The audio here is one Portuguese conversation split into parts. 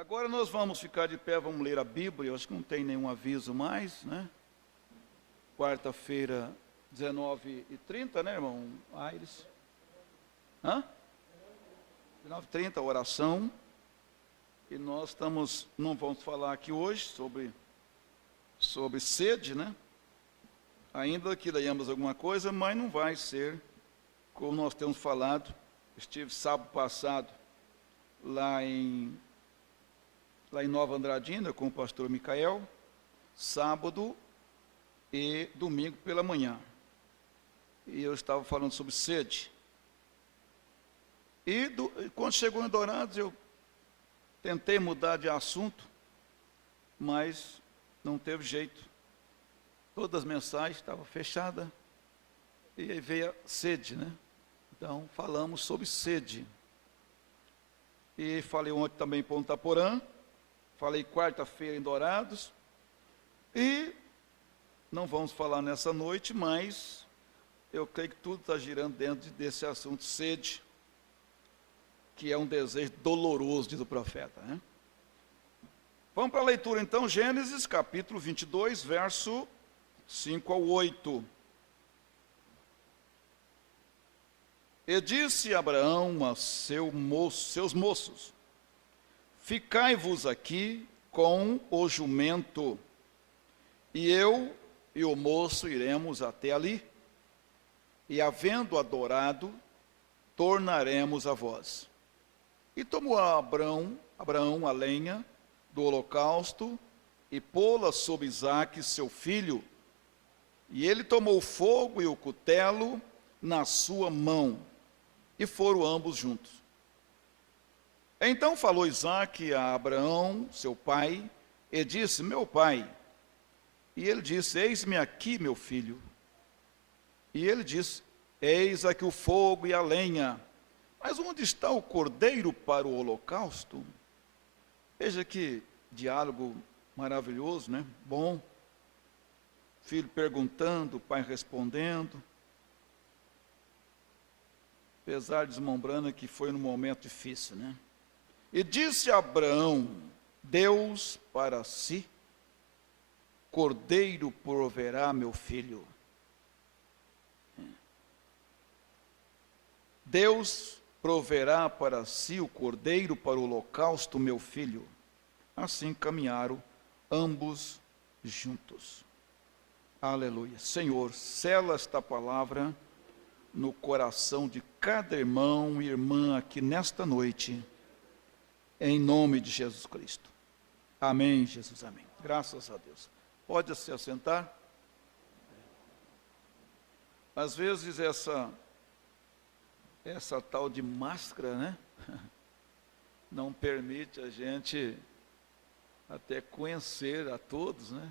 Agora nós vamos ficar de pé, vamos ler a Bíblia. Eu acho que não tem nenhum aviso mais, né? Quarta-feira, 19h30, né, irmão Aires? 19h30, oração. E nós não vamos falar aqui hoje sobre sede, né? Ainda que leiamos alguma coisa, mas não vai ser como nós temos falado. Estive sábado passado lá em Nova Andradina com o pastor Micael, sábado e domingo pela manhã. E eu estava falando sobre sede. E quando chegou em Dourados, eu tentei mudar de assunto, mas não teve jeito. Todas as mensagens estavam fechadas, e aí veio a sede, né? Então, falamos sobre sede. E falei ontem também em Ponta Porã, falei quarta-feira em Dourados, e não vamos falar nessa noite, mas eu creio que tudo está girando dentro desse assunto sede, que é um desejo doloroso, diz o profeta, né? Vamos para a leitura então, Gênesis capítulo 22, verso 5 ao 8. E disse Abraão a seus moços: ficai-vos aqui com o jumento, e eu e o moço iremos até ali, e havendo adorado, tornaremos a vós. E tomou Abraão a lenha do holocausto, e pô-la sobre Isaque, seu filho, e ele tomou o fogo e o cutelo na sua mão, e foram ambos juntos. Então falou Isaque a Abraão, seu pai, e disse: meu pai. E ele disse: eis-me aqui, meu filho. E ele disse: eis aqui o fogo e a lenha, mas onde está o cordeiro para o holocausto? Veja que diálogo maravilhoso, né? Bom. Filho perguntando, pai respondendo. Apesar de desmembrando que foi num momento difícil, né? E disse Abraão: Deus para si, cordeiro proverá, meu filho. Deus proverá para si o cordeiro para o holocausto, meu filho. Assim caminharam ambos juntos. Aleluia. Senhor, sela esta palavra no coração de cada irmão e irmã aqui nesta noite, em nome de Jesus Cristo. Amém, Jesus, amém. Graças a Deus. Pode se assentar. Às vezes essa tal de máscara, né? Não permite a gente até conhecer a todos, né?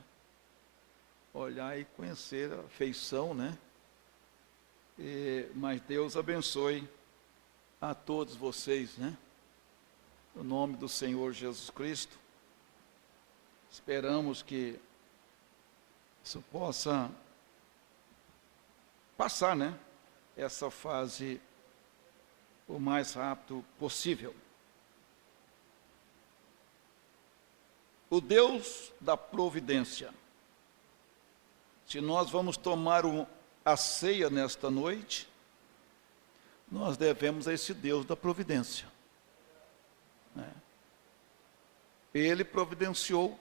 Olhar e conhecer a feição, né? Mas Deus abençoe a todos vocês, né? No nome do Senhor Jesus Cristo. Esperamos que isso possa passar, né? Essa fase o mais rápido possível. O Deus da providência. Se nós vamos tomar a ceia nesta noite, nós devemos a esse Deus da providência. Ele providenciou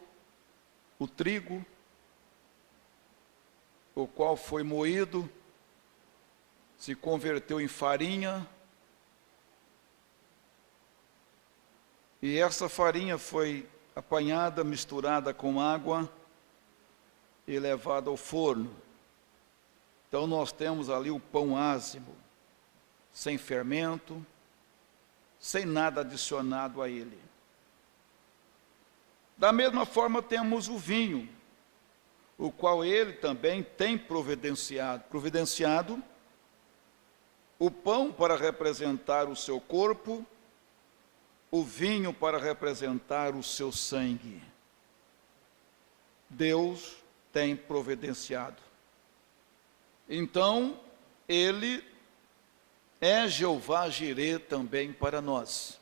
o trigo, o qual foi moído, se converteu em farinha, e essa farinha foi apanhada, misturada com água e levada ao forno. Então nós temos ali o pão ázimo, sem fermento, sem nada adicionado a ele. Da mesma forma temos o vinho, o qual ele também tem providenciado o pão para representar o seu corpo, o vinho para representar o seu sangue. Deus tem providenciado. Então, ele é Jeová Jirê também para nós.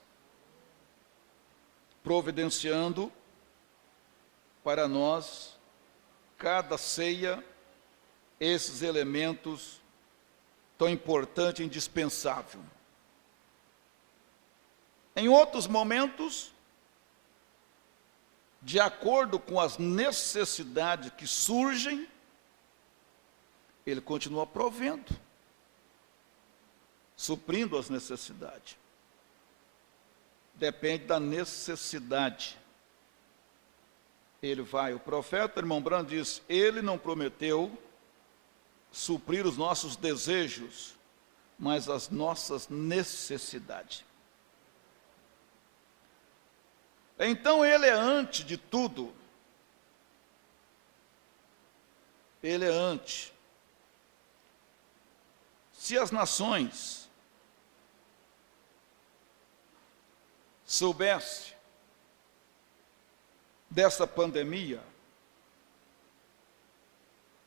providenciando para nós, cada ceia, esses elementos tão importante e indispensável. Em outros momentos, de acordo com as necessidades que surgem, ele continua provendo, suprindo as necessidades. Depende da necessidade. Ele vai, o profeta, irmão Branco, diz, ele não prometeu suprir os nossos desejos, mas as nossas necessidades. Então ele é antes de tudo. Ele é antes. Se as nações soubessem dessa pandemia,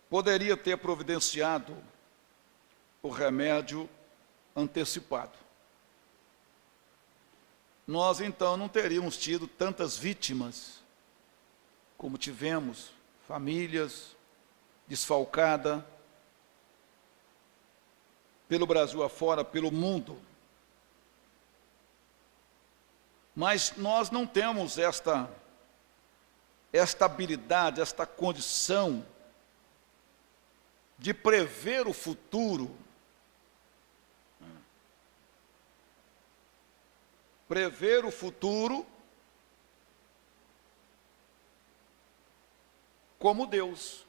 poderia ter providenciado o remédio antecipado. Nós, então, não teríamos tido tantas vítimas como tivemos, famílias desfalcadas, pelo Brasil afora, pelo mundo. Mas nós não temos esta habilidade, esta condição de prever o futuro. Prever o futuro como Deus.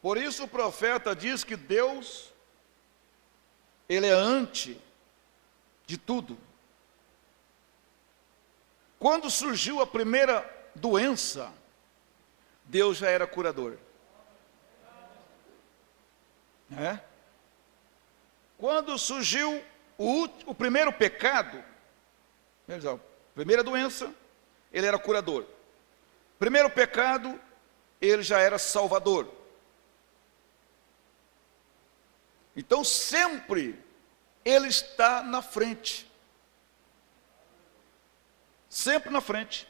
Por isso o profeta diz que Deus, ele é antes de tudo. Quando surgiu a primeira doença, Deus já era curador. Quando surgiu o primeiro pecado, primeira doença, ele era curador. Primeiro pecado, ele já era salvador. Então sempre ele está na frente. Sempre na frente.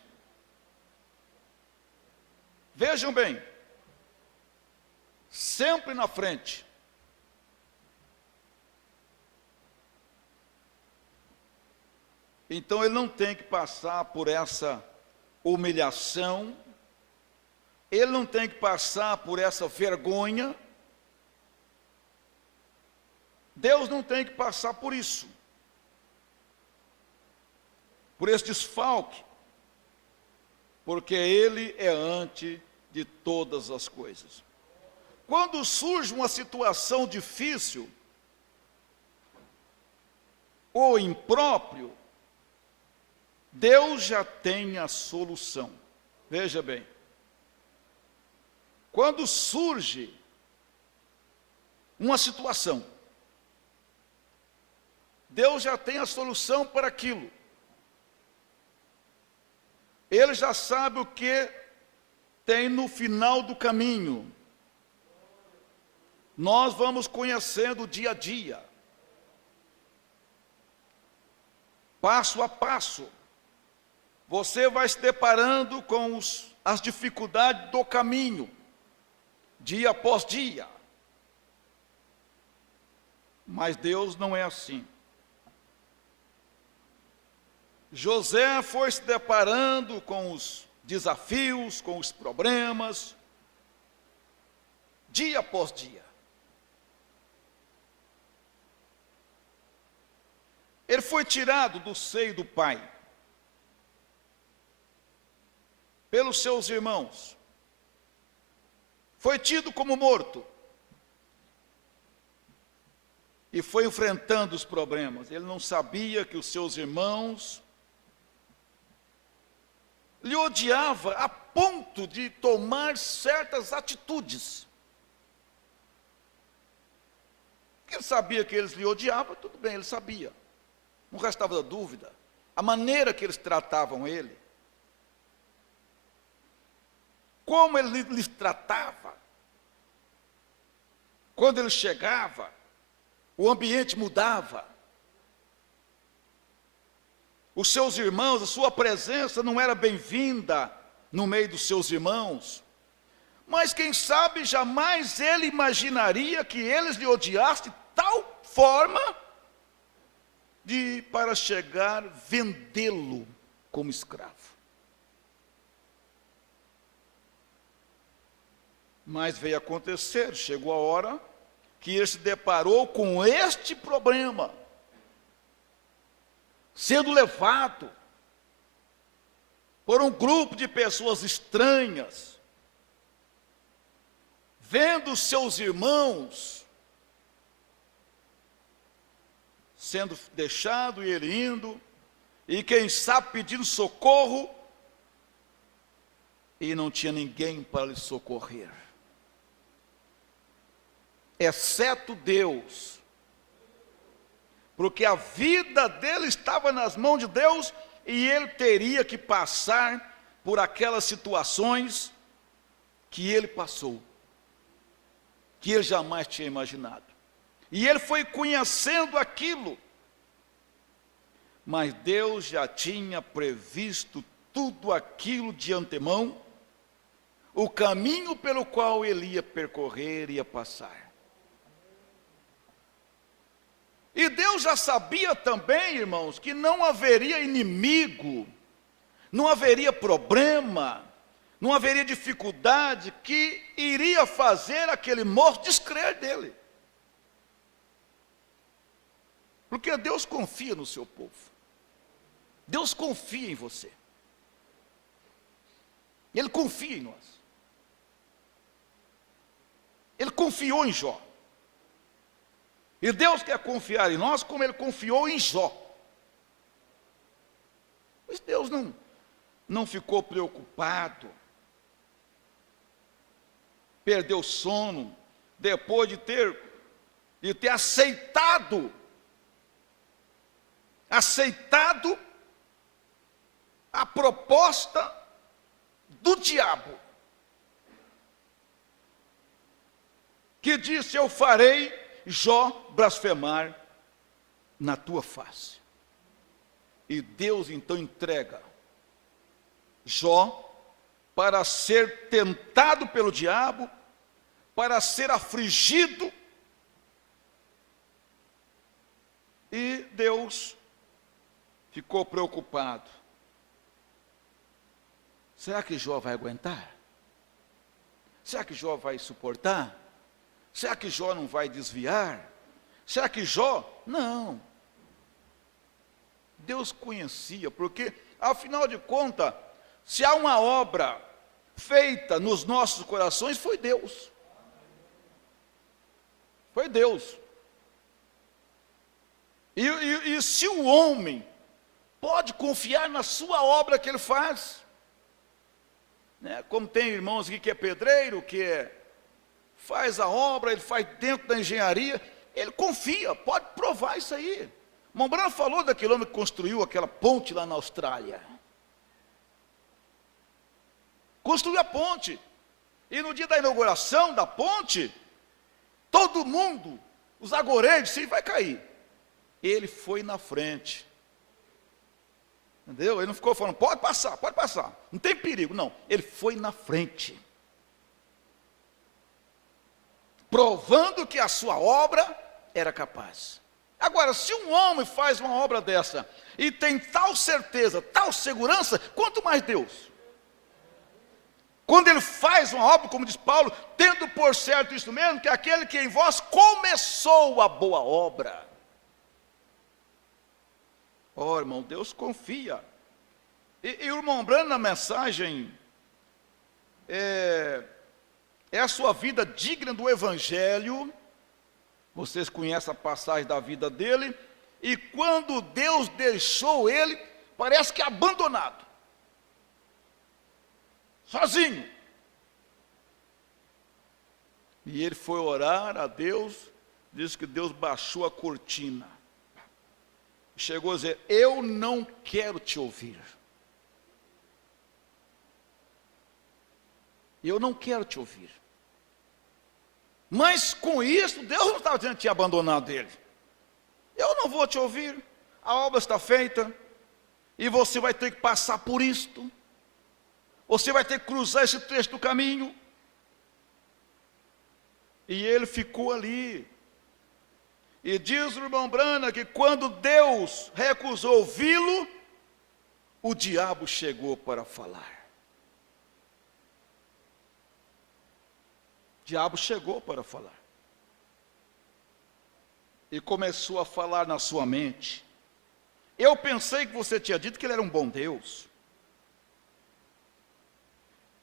Vejam bem, sempre na frente. Então ele não tem que passar por essa humilhação, ele não tem que passar por essa vergonha, Deus não tem que passar por isso, por esse desfalque, porque ele é antes de todas as coisas. Quando surge uma situação difícil ou impróprio, Deus já tem a solução. Veja bem, quando surge uma situação, Deus já tem a solução para aquilo. Ele já sabe o que tem no final do caminho. Nós vamos conhecendo dia a dia, passo a passo. Você vai se deparando com as dificuldades do caminho, dia após dia. Mas Deus não é assim. José foi se deparando com os desafios, com os problemas, dia após dia. Ele foi tirado do seio do pai, pelos seus irmãos, foi tido como morto, e foi enfrentando os problemas. Ele não sabia que os seus irmãos lhe odiavam a ponto de tomar certas atitudes. Ele sabia que eles lhe odiavam, tudo bem, ele sabia, não restava dúvida, a maneira que eles tratavam ele, como ele lhes tratava. Quando ele chegava, o ambiente mudava. os seus irmãos, a sua presença não era bem-vinda no meio dos seus irmãos. Mas quem sabe jamais ele imaginaria que eles lhe odiassem de tal forma para chegar a vendê-lo como escravo. Mas veio acontecer, chegou a hora que ele se deparou com este problema, sendo levado por um grupo de pessoas estranhas, vendo seus irmãos sendo deixado e ele indo, e quem sabe pedindo socorro, e não tinha ninguém para lhe socorrer, exceto Deus, porque a vida dele estava nas mãos de Deus, e ele teria que passar por aquelas situações que ele passou, que ele jamais tinha imaginado. E ele foi conhecendo aquilo, mas Deus já tinha previsto tudo aquilo de antemão, o caminho pelo qual ele ia percorrer, ia passar. E Deus já sabia também, irmãos, que não haveria inimigo, não haveria problema, não haveria dificuldade que iria fazer aquele moço descrer dele. Porque Deus confia no seu povo. Deus confia em você. Ele confia em nós. Ele confiou em Jó. E Deus quer confiar em nós como ele confiou em Jó. Mas Deus não ficou preocupado, perdeu sono, depois de ter aceitado a proposta do diabo, que disse: eu farei Jó blasfemar na tua face. E Deus então entrega Jó para ser tentado pelo diabo, para ser afligido, e Deus ficou preocupado. Será que Jó vai aguentar? Será que Jó vai suportar? Será que Jó não vai desviar? Será que Jó? Não. Deus conhecia, porque, afinal de contas, se há uma obra feita nos nossos corações, foi Deus. Foi Deus. E se o homem pode confiar na sua obra que ele faz, né? Como tem irmãos aqui que é pedreiro, faz a obra, ele faz dentro da engenharia, ele confia, pode provar isso aí. Mombrano falou daquele homem que construiu aquela ponte lá na Austrália. Construiu a ponte, e no dia da inauguração da ponte, todo mundo, os agoreiros, sim, vai cair. Ele foi na frente. Entendeu? Ele não ficou falando, pode passar, não tem perigo, não. Ele foi na frente, provando que a sua obra era capaz. Agora, se um homem faz uma obra dessa, e tem tal certeza, tal segurança, quanto mais Deus. Quando ele faz uma obra, como diz Paulo, tendo por certo isso mesmo, que aquele que em vós começou a boa obra. Oh, irmão, Deus confia. E o irmão Brando, na mensagem, é a sua vida digna do Evangelho. Vocês conhecem a passagem da vida dele. E quando Deus deixou ele, parece que abandonado, sozinho. E ele foi orar a Deus, diz que Deus baixou a cortina. Chegou a dizer, eu não quero te ouvir. Eu não quero te ouvir. Mas com isso, Deus não estava dizendo que tinha abandonado ele. Eu não vou te ouvir, a obra está feita. E você vai ter que passar por isto. Você vai ter que cruzar esse trecho do caminho. E ele ficou ali. E diz o irmão Branham que quando Deus recusou ouvi-lo, o diabo chegou para falar. O diabo chegou para falar. E começou a falar na sua mente. Eu pensei que você tinha dito que ele era um bom Deus.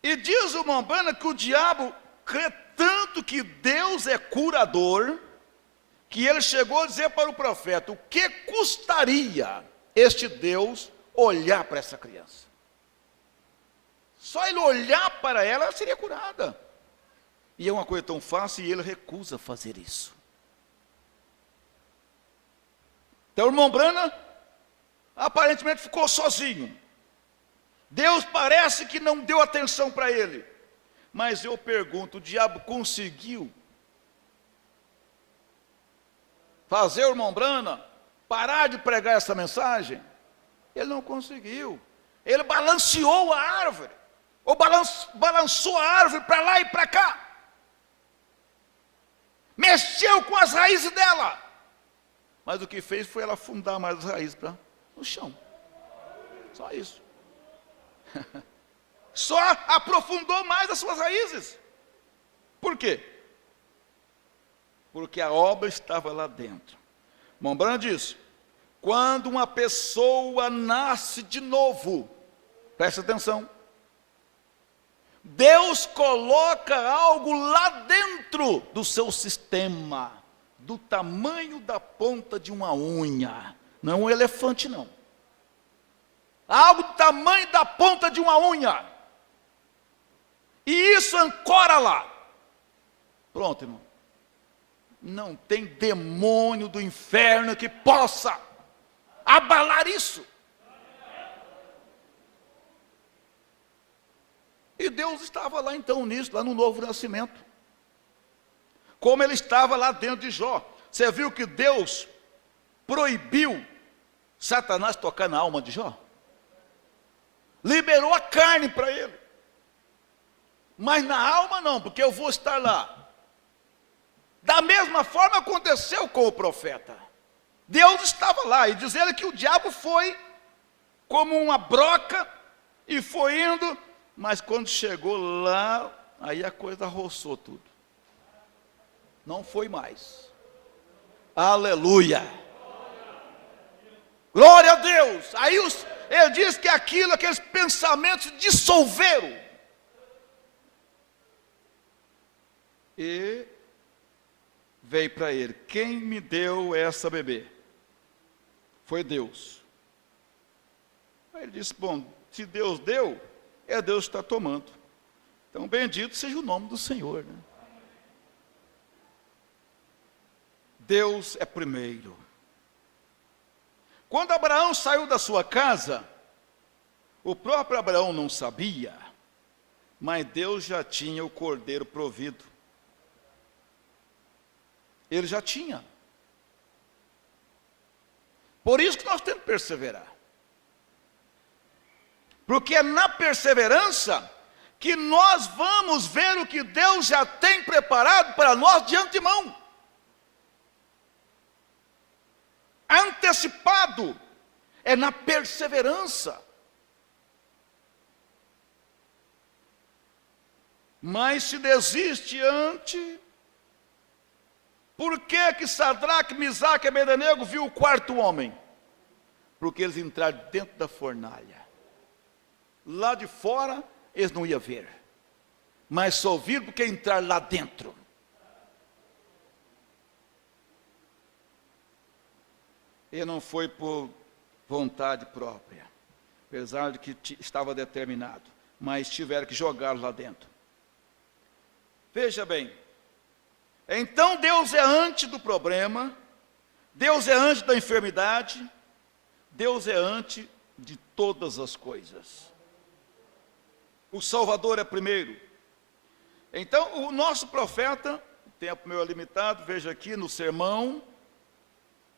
E diz o irmão Branham que o diabo crê tanto que Deus é curador, que ele chegou a dizer para o profeta, o que custaria este Deus olhar para essa criança? Só ele olhar para ela, ela seria curada. E é uma coisa tão fácil e ele recusa fazer isso. Então o irmão Branham aparentemente ficou sozinho. Deus parece que não deu atenção para ele. Mas eu pergunto, o diabo conseguiu fazer o irmão Branham parar de pregar essa mensagem? Ele não conseguiu. Ele balanceou a árvore. Ou balançou a árvore para lá e para cá. Mexeu com as raízes dela. Mas o que fez foi ela afundar mais as raízes no chão. Só isso. Só aprofundou mais as suas raízes. Por quê? Porque a obra estava lá dentro. Irmão Branham diz, quando uma pessoa nasce de novo, presta atenção, Deus coloca algo lá dentro do seu sistema, do tamanho da ponta de uma unha. Não é um elefante, não. Algo do tamanho da ponta de uma unha. E isso ancora lá. Pronto, irmão. Não tem demônio do inferno que possa abalar isso. E Deus estava lá então nisso, lá no novo nascimento. Como ele estava lá dentro de Jó. Você viu que Deus proibiu Satanás tocar na alma de Jó? Liberou a carne para ele. Mas na alma não, porque eu vou estar lá. Da mesma forma aconteceu com o profeta. Deus estava lá, e diz ele que o diabo foi como uma broca, e foi indo, mas quando chegou lá, aí a coisa roçou tudo. Não foi mais. Aleluia. Glória a Deus. Aí ele diz que aqueles pensamentos dissolveram. E veio para ele, quem me deu essa bebê? Foi Deus. Aí ele disse, bom, se Deus deu, é Deus que está tomando. Então bendito seja o nome do Senhor, né? Deus é primeiro. Quando Abraão saiu da sua casa, o próprio Abraão não sabia, mas Deus já tinha o cordeiro provido. Ele já tinha. Por isso que nós temos que perseverar. Porque é na perseverança que nós vamos ver o que Deus já tem preparado para nós de antemão. Antecipado. É na perseverança. Mas se desiste antes, por que Sadraque, Misaque e Abednego viu o quarto homem? Porque eles entraram dentro da fornalha. Lá de fora, eles não iam ver. Mas só viram porque entraram lá dentro. E não foi por vontade própria. Apesar de que estava determinado. Mas tiveram que jogar lá dentro. Veja bem. Então Deus é antes do problema, Deus é antes da enfermidade, Deus é antes de todas as coisas. O Salvador é primeiro. Então o nosso profeta, o tempo meu é limitado, veja aqui no sermão,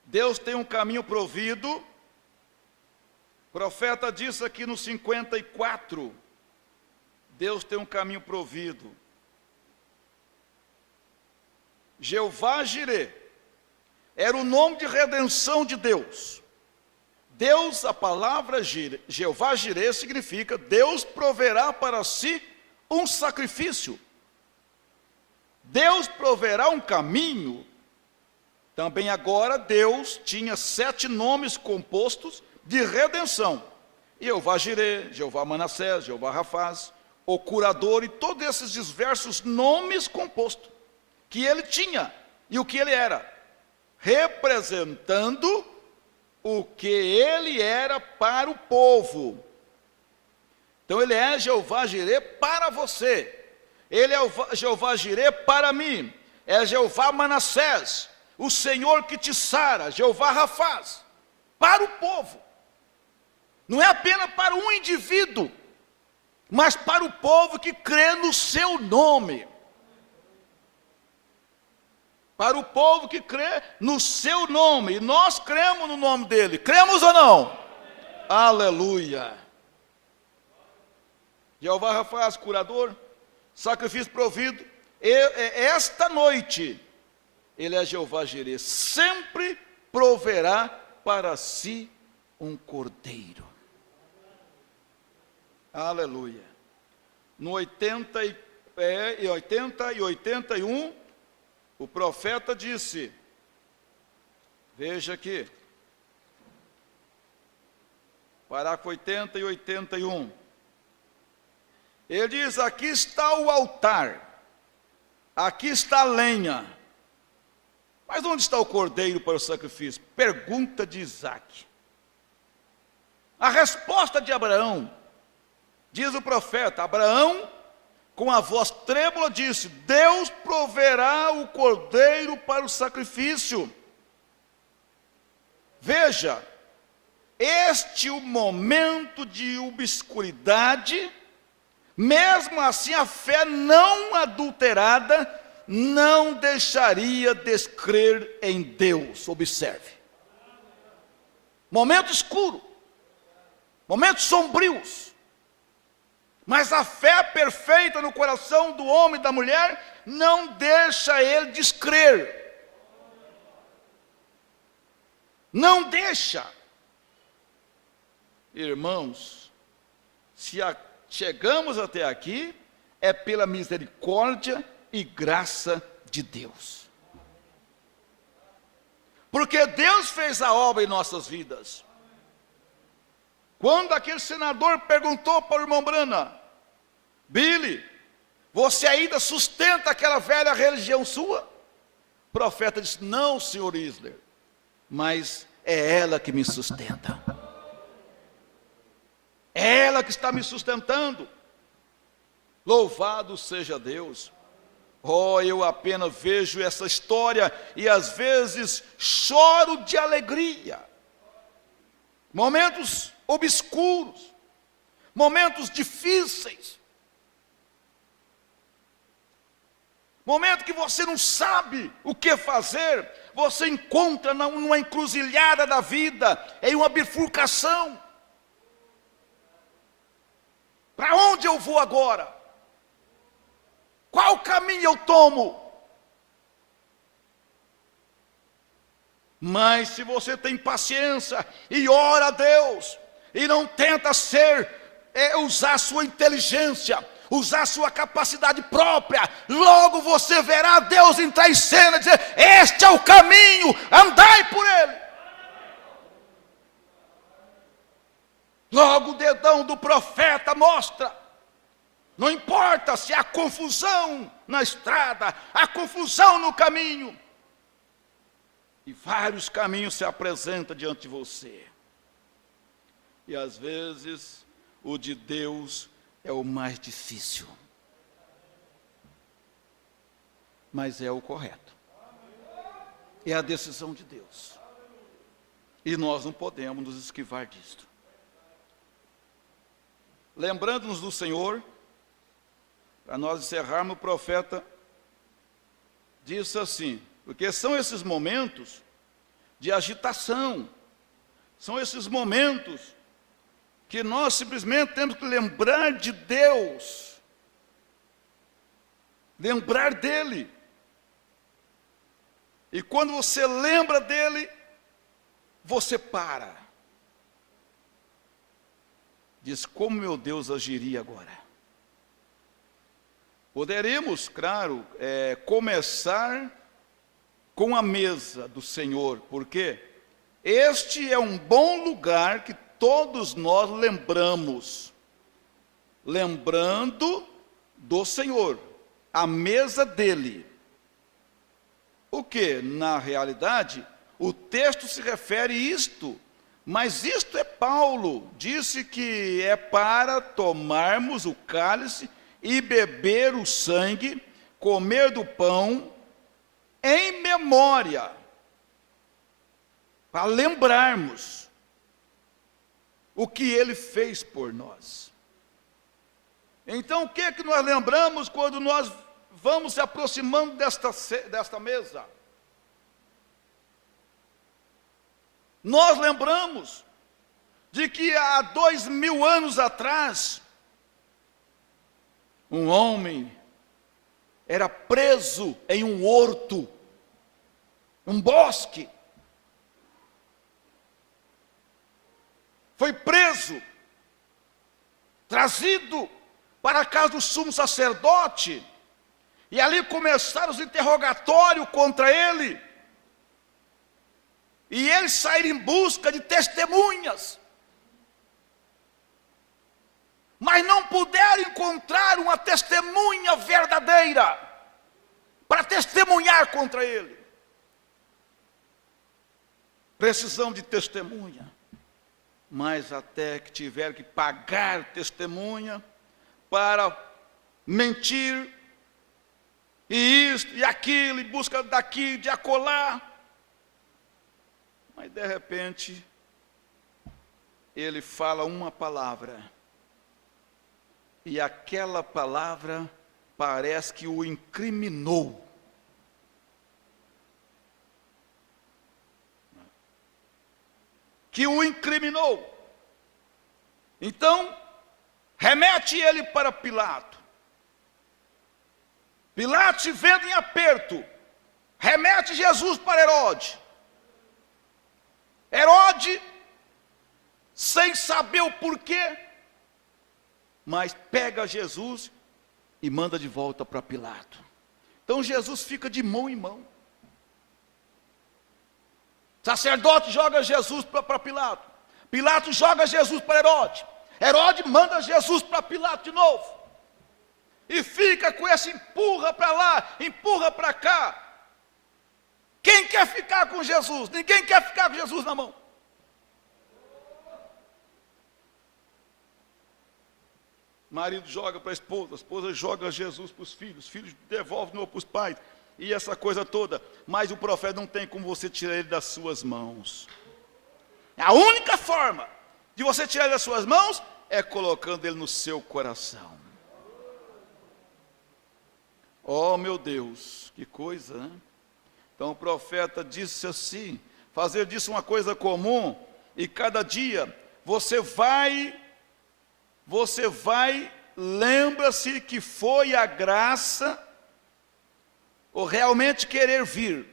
Deus tem um caminho provido profeta disse aqui no 54, Deus tem um caminho provido. Jeová Jirê era o nome de redenção de Deus. Deus, a palavra Jeová Jirê significa Deus proverá para si um sacrifício. Deus proverá um caminho. Também agora Deus tinha 7 nomes compostos de redenção. Jeová Jirê, Jeová Manassés, Jeová Rafaz, o curador e todos esses diversos nomes compostos que ele tinha e o que ele era, representando o que ele era para o povo. Então ele é Jeová Jirê para você, ele é Jeová Jirê para mim, é Jeová Manassés, o Senhor que te sara, Jeová Rafaz, para o povo. Não é apenas para um indivíduo, mas para o povo que crê no seu nome. Para o povo que crê no seu nome. E nós cremos no nome dele. Cremos ou não? Aleluia. Jeová Rafaz, curador, sacrifício provido. Esta noite, ele é Jeová Jirê. Sempre proverá para si um cordeiro. Aleluia. No 80 e 81, o profeta disse, veja aqui, parágrafo 80 e 81. Ele diz, aqui está o altar, aqui está a lenha. Mas onde está o cordeiro para o sacrifício? Pergunta de Isaac. A resposta de Abraão, diz o profeta, Abraão, com a voz trêmula, disse, Deus proverá o cordeiro para o sacrifício. Veja, este é o momento de obscuridade, mesmo assim a fé não adulterada não deixaria descrer em Deus. Observe. Momento escuro, momentos sombrios. Mas a fé perfeita no coração do homem e da mulher não deixa ele descrer. Não deixa. Irmãos, se chegamos até aqui, é pela misericórdia e graça de Deus. Porque Deus fez a obra em nossas vidas. Quando aquele senador perguntou para o irmão Brana, Billy, você ainda sustenta aquela velha religião sua? O profeta disse, não, senhor Isler, mas é ela que me sustenta. É ela que está me sustentando. Louvado seja Deus. Oh, eu apenas vejo essa história e às vezes choro de alegria. Momentos obscuros, momentos difíceis, momento que você não sabe o que fazer, você encontra numa encruzilhada da vida, em uma bifurcação. Para onde eu vou agora? Qual caminho eu tomo? Mas se você tem paciência e ora a Deus, e não tenta usar a sua inteligência, usar a sua capacidade própria, logo você verá Deus entrar em cena e dizer, este é o caminho, andai por ele. Logo o dedão do profeta mostra, não importa se há confusão na estrada, há confusão no caminho, e vários caminhos se apresentam diante de você. E às vezes, o de Deus é o mais difícil. Mas é o correto. É a decisão de Deus. E nós não podemos nos esquivar disto. Lembrando-nos do Senhor, para nós encerrarmos, o profeta disse assim, porque são esses momentos de agitação, são esses momentos que nós simplesmente temos que lembrar de Deus, lembrar dele. E quando você lembra dele, você para. Diz, como meu Deus agiria agora? Poderíamos, claro, começar com a mesa do Senhor, porque este é um bom lugar que todos nós lembramos, lembrando do Senhor, a mesa dele. O que, na realidade, o texto se refere a isto, mas isto é Paulo, disse que é para tomarmos o cálice e beber o sangue, comer do pão, em memória, para lembrarmos o que ele fez por nós. Então, o que é que nós lembramos quando nós vamos se aproximando desta mesa? Nós lembramos de que há 2000 anos atrás, um homem era preso em um horto, um bosque. Foi preso, trazido para a casa do sumo sacerdote, e ali começaram os interrogatórios contra ele, e eles saíram em busca de testemunhas, mas não puderam encontrar uma testemunha verdadeira para testemunhar contra ele. Precisam de testemunha, mas até que tiveram que pagar testemunha para mentir, e isto e aquilo, em busca daqui, de acolá. Mas de repente, ele fala uma palavra, e aquela palavra parece que o incriminou. Que o incriminou. Então, remete ele para Pilato. Pilato, se vendo em aperto, remete Jesus para Herode. Herode, sem saber o porquê, mas pega Jesus e manda de volta para Pilato. Então Jesus fica de mão em mão. Sacerdote joga Jesus para Pilato. Pilato joga Jesus para Herode. Herode manda Jesus para Pilato de novo. E fica com esse empurra para lá, empurra para cá. Quem quer ficar com Jesus? Ninguém quer ficar com Jesus na mão. Marido joga para a esposa joga Jesus para os filhos devolvem de novo para os pais, e essa coisa toda. Mas o profeta não tem como você tirar ele das suas mãos. A única forma de você tirar ele das suas mãos é colocando ele no seu coração. Oh, meu Deus, que coisa, né? Então o profeta disse assim, fazer disso uma coisa comum, e cada dia você vai, lembra-se que foi a graça, ou realmente querer vir,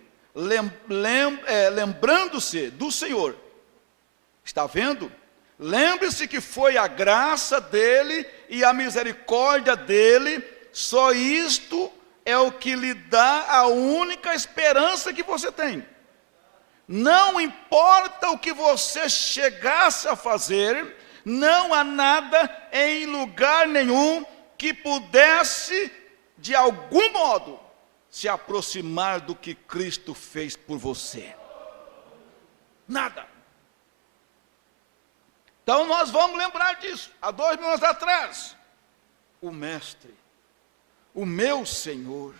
lembrando-se do Senhor. Está vendo? Lembre-se que foi a graça dele e a misericórdia dele, só isto é o que lhe dá a única esperança que você tem. Não importa o que você chegasse a fazer, não há nada em lugar nenhum que pudesse, de algum modo, se aproximar do que Cristo fez por você. Nada. Então nós vamos lembrar disso. Há 2000 anos atrás, o Mestre, o meu Senhor,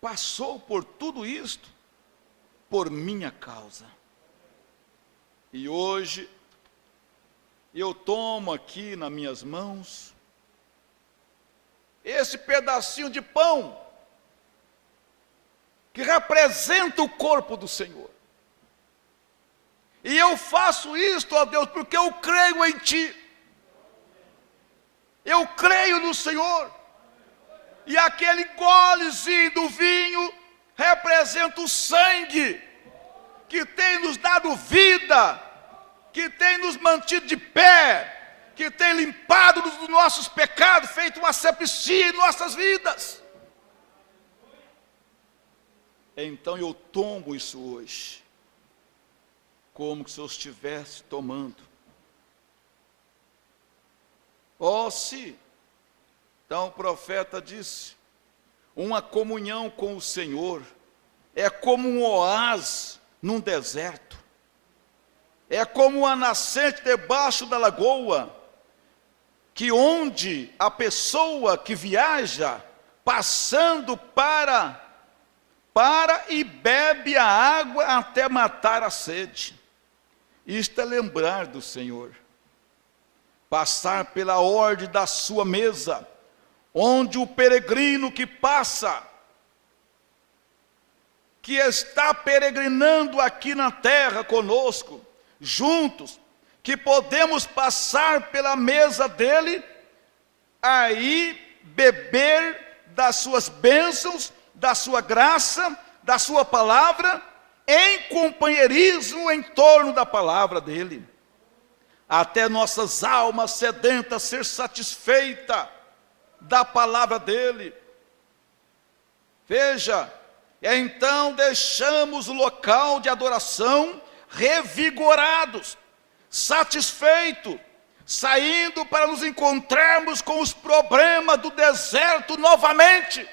passou por tudo isto, por minha causa. E hoje, eu tomo aqui nas minhas mãos, esse pedacinho de pão, que representa o corpo do Senhor. E eu faço isto, ó Deus, porque eu creio em Ti. Eu creio no Senhor. E aquele golezinho do vinho representa o sangue que tem nos dado vida, que tem nos mantido de pé, que tem limpado dos nossos pecados, feito uma asepsia em nossas vidas. Então eu tomo isso hoje, como se eu estivesse tomando. Oh, sim. Então o profeta disse, uma comunhão com o Senhor é como um oásis num deserto. É como uma nascente debaixo da lagoa, que onde a pessoa que viaja, passando para e bebe a água até matar a sede. Isto é lembrar do Senhor. Passar pela ordem da sua mesa, onde o peregrino que passa, que está peregrinando aqui na terra conosco, juntos, que podemos passar pela mesa dele, aí beber das suas bênçãos, da sua graça, da sua palavra, em companheirismo em torno da palavra dele. Até nossas almas sedentas ser satisfeitas da palavra dele. Veja, então deixamos o local de adoração revigorados, satisfeitos, saindo para nos encontrarmos com os problemas do deserto novamente.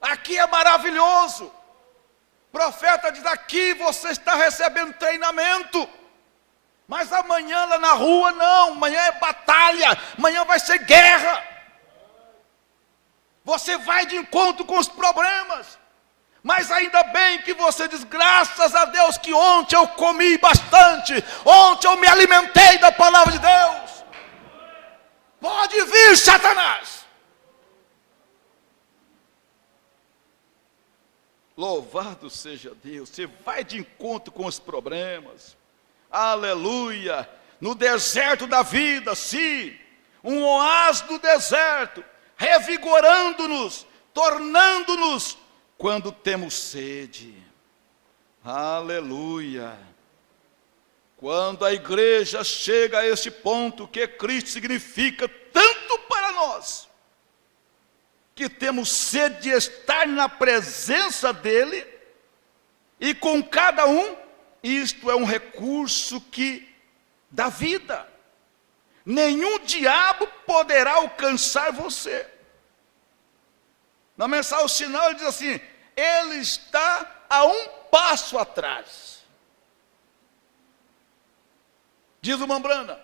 Aqui é maravilhoso. O profeta diz, aqui você está recebendo treinamento. Mas amanhã lá na rua não, amanhã é batalha, amanhã vai ser guerra. Você vai de encontro com os problemas. Mas ainda bem que você diz, graças a Deus que ontem eu comi bastante, ontem eu me alimentei da palavra de Deus. Pode vir, Satanás. Louvado seja Deus, você vai de encontro com os problemas. Aleluia, no deserto da vida, sim, um oásis do deserto, revigorando-nos, tornando-nos quando temos sede. Aleluia. Quando a igreja chega a este ponto que Cristo significa tanto para nós, que temos sede de estar na presença dEle, e com cada um, isto é um recurso que dá vida. Nenhum diabo poderá alcançar você. Na mensagem, o sinal ele diz assim, ele está a um passo atrás. Diz o Mambrana.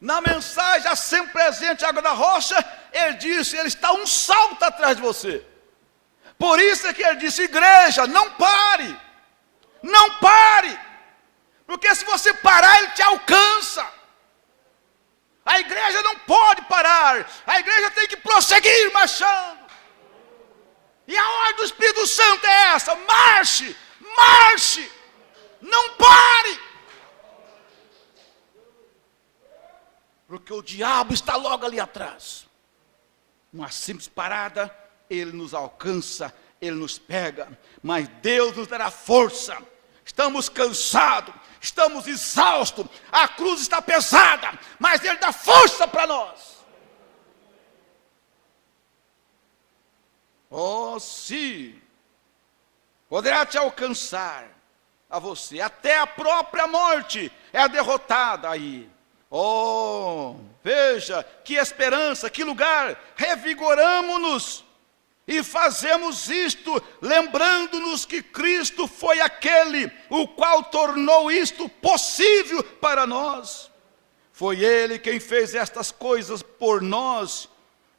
Na mensagem, a sempre presente Água da Rocha, ele disse, ele está um salto atrás de você. Por isso é que ele disse, igreja, não pare. Não pare. Porque se você parar, ele te alcança. A igreja não pode parar. A igreja tem que prosseguir marchando. E a ordem do Espírito Santo é essa, marche, marche. Não pare. Porque o diabo está logo ali atrás. Uma simples parada, ele nos alcança, ele nos pega. Mas Deus nos dará força. Estamos cansados, estamos exaustos. A cruz está pesada, mas ele dá força para nós. Oh, sim. Poderá te alcançar a você. Até a própria morte é derrotada aí. Oh, veja, que esperança, que lugar, revigoramo-nos e fazemos isto, lembrando-nos que Cristo foi aquele, o qual tornou isto possível para nós. Foi Ele quem fez estas coisas por nós,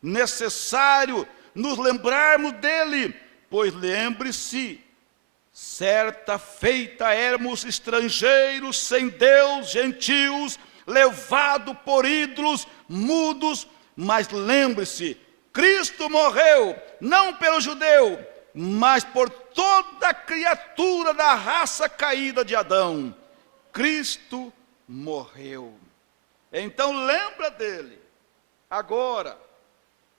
necessário nos lembrarmos dEle, pois lembre-se, certa feita éramos estrangeiros, sem Deus, gentios, levado por ídolos, mudos, mas lembre-se, Cristo morreu, não pelo judeu, mas por toda criatura da raça caída de Adão, Cristo morreu. Então lembra dele agora,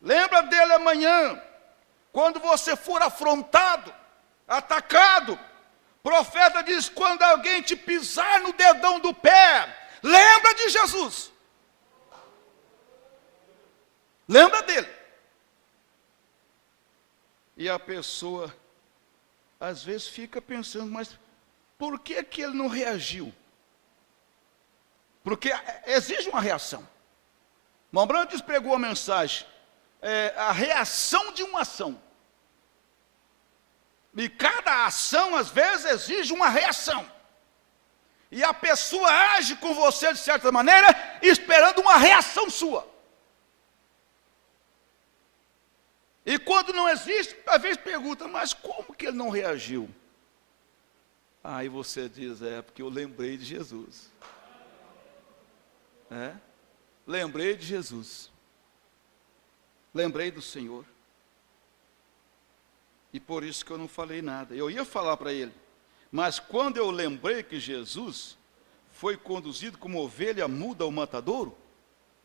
lembra dele amanhã, quando você for afrontado, atacado. O profeta diz: quando alguém te pisar no dedão do pé, lembra de Jesus. Lembra dele. E a pessoa, às vezes, fica pensando: mas por que que ele não reagiu? Porque exige uma reação. Mombrantes pregou a mensagem, a reação de uma ação. E cada ação, às vezes, exige uma reação. E a pessoa age com você, de certa maneira, esperando uma reação sua. E quando não existe, às vezes pergunta: mas como que ele não reagiu? Aí você diz: porque eu lembrei de Jesus. Lembrei de Jesus. Lembrei do Senhor. E por isso que eu não falei nada. Eu ia falar para ele, mas quando eu lembrei que Jesus foi conduzido como ovelha muda ao matadouro,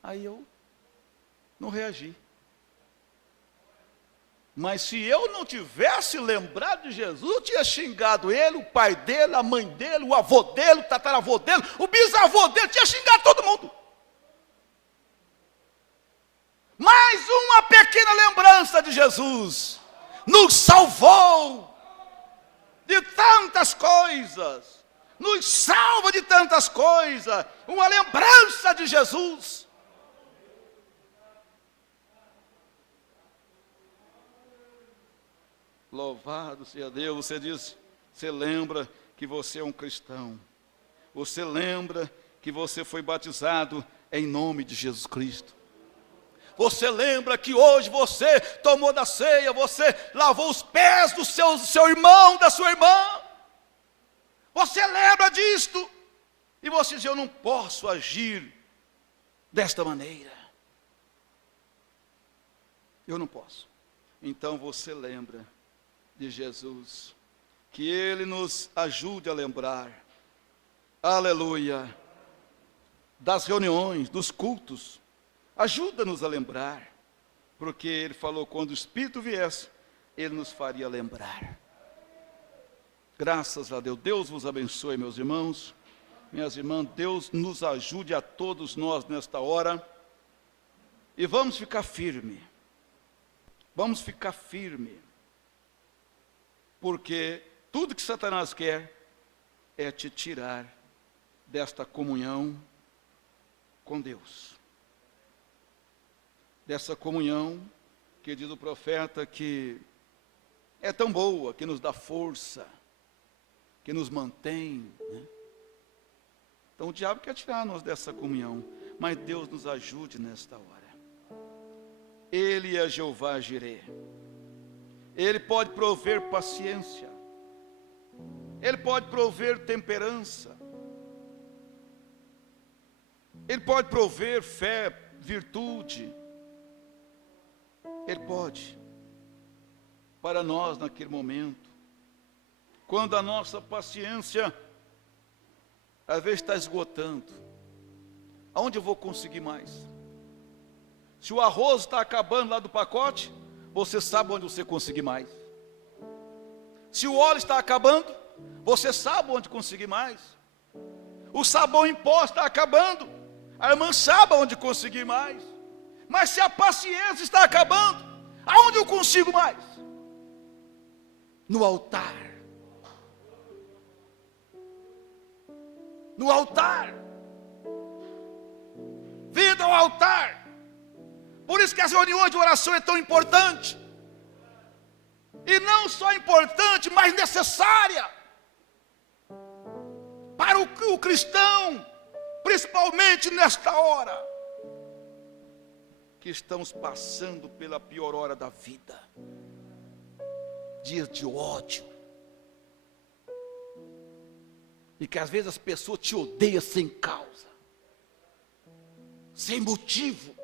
aí eu não reagi. Mas se eu não tivesse lembrado de Jesus, eu tinha xingado ele, o pai dele, a mãe dele, o avô dele, o tataravô dele, o bisavô dele, tinha xingado todo mundo. Mais uma pequena lembrança de Jesus nos salvou de tantas coisas, nos salva de tantas coisas, uma lembrança de Jesus. Louvado seja Deus. Você diz, você lembra que você é um cristão, você lembra que você foi batizado em nome de Jesus Cristo. Você lembra que hoje você tomou da ceia, você lavou os pés do seu irmão, da sua irmã. Você lembra disto. E você diz: eu não posso agir desta maneira. Eu não posso. Então você lembra de Jesus. Que Ele nos ajude a lembrar. Aleluia. Das reuniões, dos cultos. Ajuda-nos a lembrar, porque Ele falou: quando o Espírito viesse, Ele nos faria lembrar. Graças a Deus. Deus vos abençoe, meus irmãos, minhas irmãs. Deus nos ajude a todos nós nesta hora. E vamos ficar firme. Vamos ficar firme. Porque tudo que Satanás quer é te tirar desta comunhão com Deus. Dessa comunhão, que diz o profeta, que é tão boa, que nos dá força, que nos mantém, né? Então o diabo quer tirar-nos dessa comunhão, mas Deus nos ajude nesta hora. Ele é Jeová Jireh. Ele pode prover paciência, Ele pode prover temperança, Ele pode prover fé, virtude. Ele pode, para nós naquele momento, quando a nossa paciência, às vezes está esgotando. Aonde eu vou conseguir mais? Se o arroz está acabando lá do pacote, você sabe onde você conseguir mais. Se o óleo está acabando, você sabe onde conseguir mais. O sabão em pó está acabando, a irmã sabe onde conseguir mais. Mas se a paciência está acabando, aonde eu consigo mais? No altar. No altar. Vida ao altar. Por isso que as reuniões de oração é tão importante. E não só importante, mas necessária. Para o cristão, principalmente nesta hora, que estamos passando pela pior hora da vida. Dias de ódio. E que às vezes as pessoas te odeiam sem causa. Sem motivo.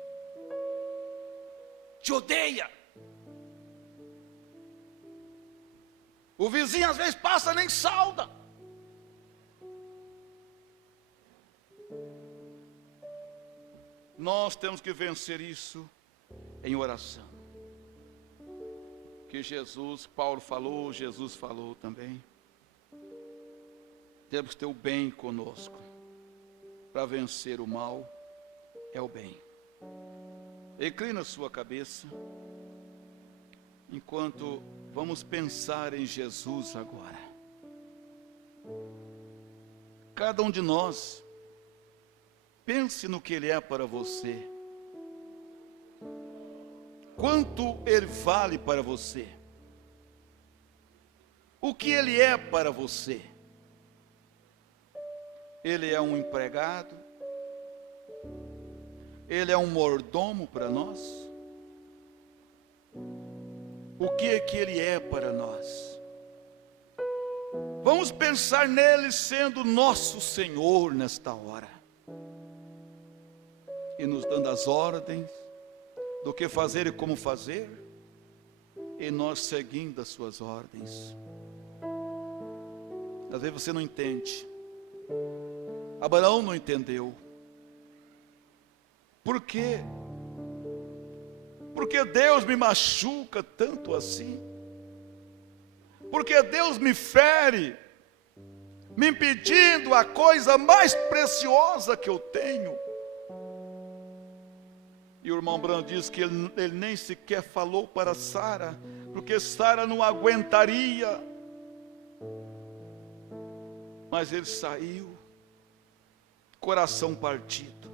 Te odeia. O vizinho às vezes passa nem sauda. Nós temos que vencer isso em oração. Que Paulo falou, Jesus falou também. Temos que ter o bem conosco. Para vencer o mal, é o bem. Inclina a sua cabeça, enquanto vamos pensar em Jesus agora. Cada um de nós, pense no que Ele é para você. Quanto Ele vale para você? O que Ele é para você? Ele é um empregado? Ele é um mordomo para nós? O que é que Ele é para nós? Vamos pensar nele sendo nosso Senhor nesta hora. E nos dando as ordens do que fazer e como fazer. E nós seguindo as suas ordens. Às vezes você não entende. Abraão não entendeu. Por quê? Porque Deus me machuca tanto assim? Porque Deus me fere, me impedindo a coisa mais preciosa que eu tenho? E o irmão Branham diz que ele nem sequer falou para Sara, porque Sara não aguentaria. Mas ele saiu, coração partido.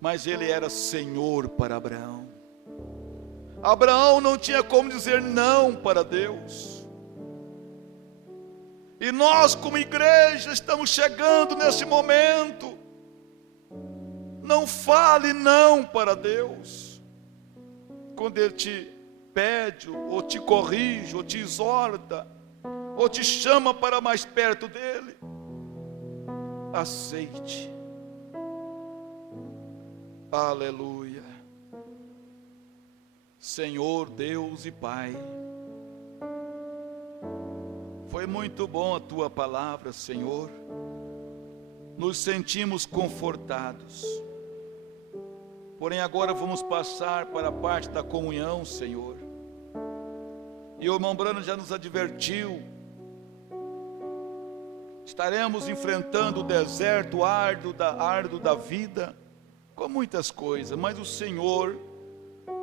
Mas ele era Senhor para Abraão. Abraão não tinha como dizer não para Deus. E nós como igreja estamos chegando nesse momento. Não fale não para Deus. Quando Ele te pede, ou te corrige, ou te exorta, ou te chama para mais perto dEle, aceite. Aleluia. Senhor Deus e Pai, foi muito bom a Tua palavra, Senhor. Nos sentimos confortados. Porém agora vamos passar para a parte da comunhão, Senhor. E o irmão Branham já nos advertiu. Estaremos enfrentando o deserto árduo da vida, com muitas coisas, mas o Senhor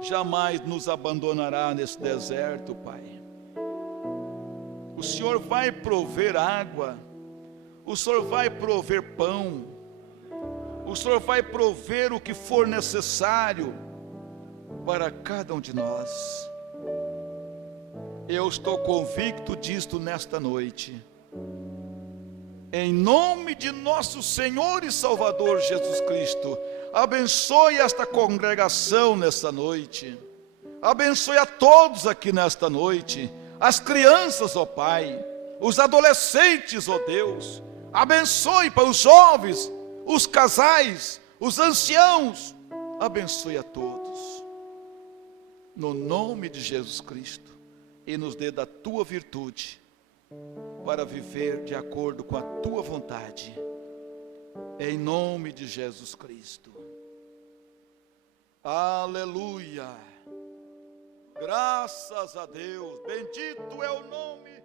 jamais nos abandonará nesse deserto, Pai. O Senhor vai prover água, o Senhor vai prover pão, o Senhor vai prover o que for necessário para cada um de nós. Eu estou convicto disto nesta noite. Em nome de nosso Senhor e Salvador Jesus Cristo, abençoe esta congregação nesta noite. Abençoe a todos aqui nesta noite. As crianças, ó Pai. Os adolescentes, ó Deus. Abençoe para os jovens, os casais, os anciãos. Abençoe a todos. No nome de Jesus Cristo. E nos dê da Tua virtude para viver de acordo com a Tua vontade. Em nome de Jesus Cristo. Aleluia. Graças a Deus. Bendito é o nome